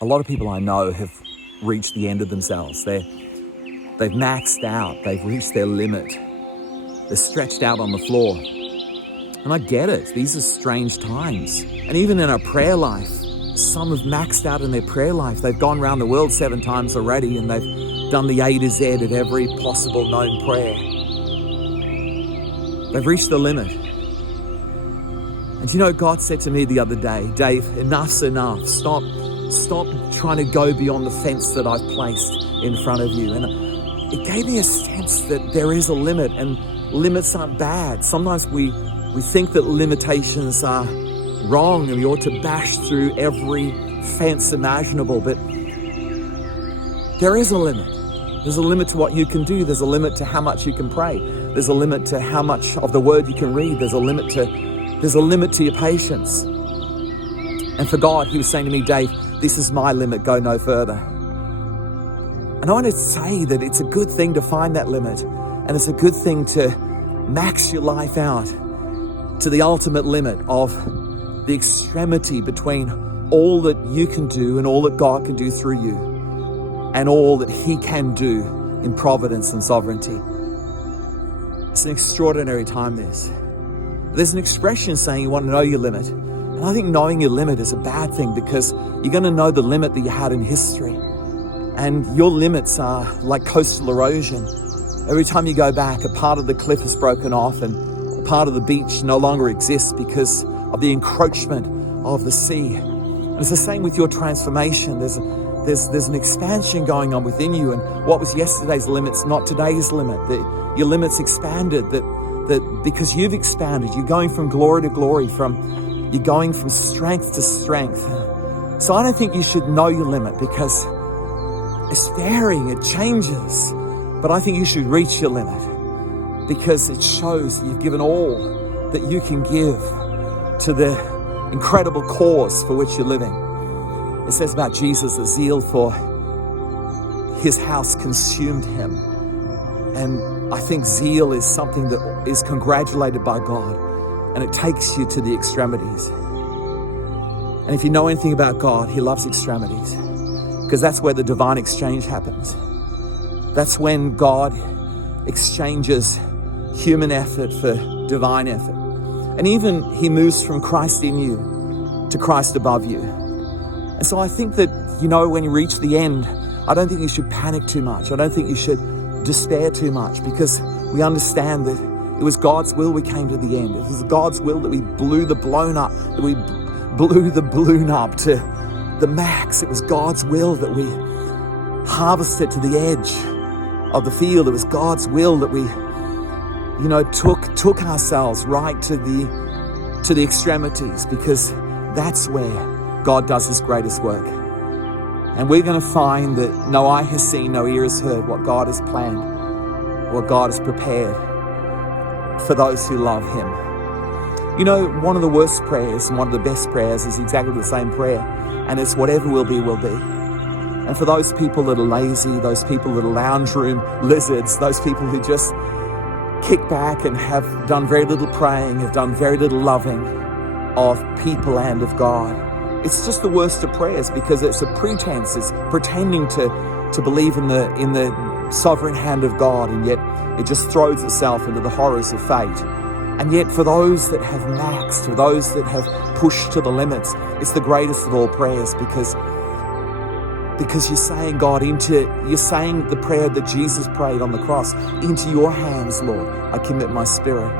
A lot of people I know have reached the end of themselves. They've maxed out. They've reached their limit. They're stretched out on the floor. And I get it. These are strange times. And even in our prayer life, some have maxed out in their prayer life. They've gone around the world 7 times already and they've done the A to Z at every possible known prayer. They've reached the limit. And you know, God said to me the other day, Dave, enough's enough. Stop trying to go beyond the fence that I've placed in front of you. And it gave me a sense that there is a limit, and limits aren't bad. Sometimes we think that limitations are wrong and we ought to bash through every fence imaginable, but there is a limit. There's a limit to what you can do. There's a limit to how much you can pray. There's a limit to how much of the word you can read. There's a limit to your patience. And for God, he was saying to me, Dave, this is my limit, go no further. And I want to say that it's a good thing to find that limit, and it's a good thing to max your life out to the ultimate limit of the extremity between all that you can do and all that God can do through you and all that he can do in providence and sovereignty. It's an extraordinary time, this. There's an expression saying you want to know your limit. And I think knowing your limit is a bad thing, because you're going to know the limit that you had in history. And your limits are like coastal erosion. Every time you go back, a part of the cliff is broken off and a part of the beach no longer exists because of the encroachment of the sea. And it's the same with your transformation. There's an expansion going on within you, and what was yesterday's limit's not today's limit. Your limit's expanded, that because you've expanded, you're going from glory to glory, you're going from strength to strength. So I don't think you should know your limit, because it's varying, it changes. But I think you should reach your limit, because it shows that you've given all that you can give to the incredible cause for which you're living. It says about Jesus that zeal for his house consumed him. And I think zeal is something that is congratulated by God, and it takes you to the extremities. And if you know anything about God, he loves extremities, because that's where the divine exchange happens. That's when God exchanges human effort for divine effort. And even he moves from Christ in you to Christ above you. And so I think that, when you reach the end, I don't think you should panic too much. I don't think you should despair too much, because we understand that it was God's will we came to the end. It was God's will that we blew the balloon up to the max. It was God's will that we harvested to the edge of the field. It was God's will that we, took ourselves right to the extremities, because that's where God does his greatest work. And we're going to find that no eye has seen, no ear has heard what God has planned, what God has prepared for those who love him. One of the worst prayers and one of the best prayers is exactly the same prayer, and it's whatever will be, will be. And for those people that are lazy, those people that are lounge room lizards, those people who just kick back and have done very little praying, have done very little loving of people and of God, it's just the worst of prayers, because it's a pretense. It's pretending to believe in the sovereign hand of God, and yet it just throws itself into the horrors of fate. And yet for those that have maxed, for those that have pushed to the limits, it's the greatest of all prayers, because you're saying, God, you're saying the prayer that Jesus prayed on the cross, into your hands, Lord, I commit my spirit.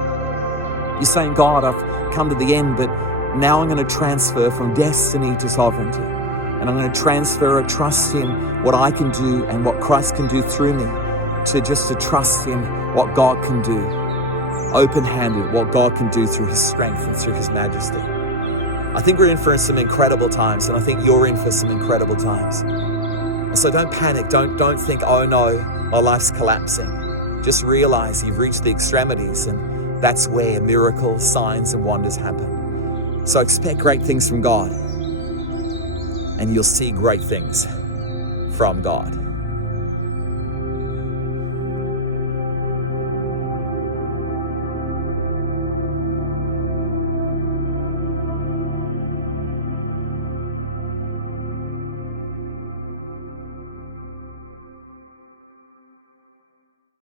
You're saying, God, I've come to the end, but now I'm going to transfer from destiny to sovereignty. And I'm going to transfer a trust in what I can do and what Christ can do through me, to trust in what God can do, open-handed, what God can do through his strength and through his majesty. I think we're in for some incredible times, and I think you're in for some incredible times. So don't panic. Don't think, oh no, my life's collapsing. Just realize you've reached the extremities, and that's where miracles, signs, and wonders happen. So expect great things from God, and you'll see great things from God.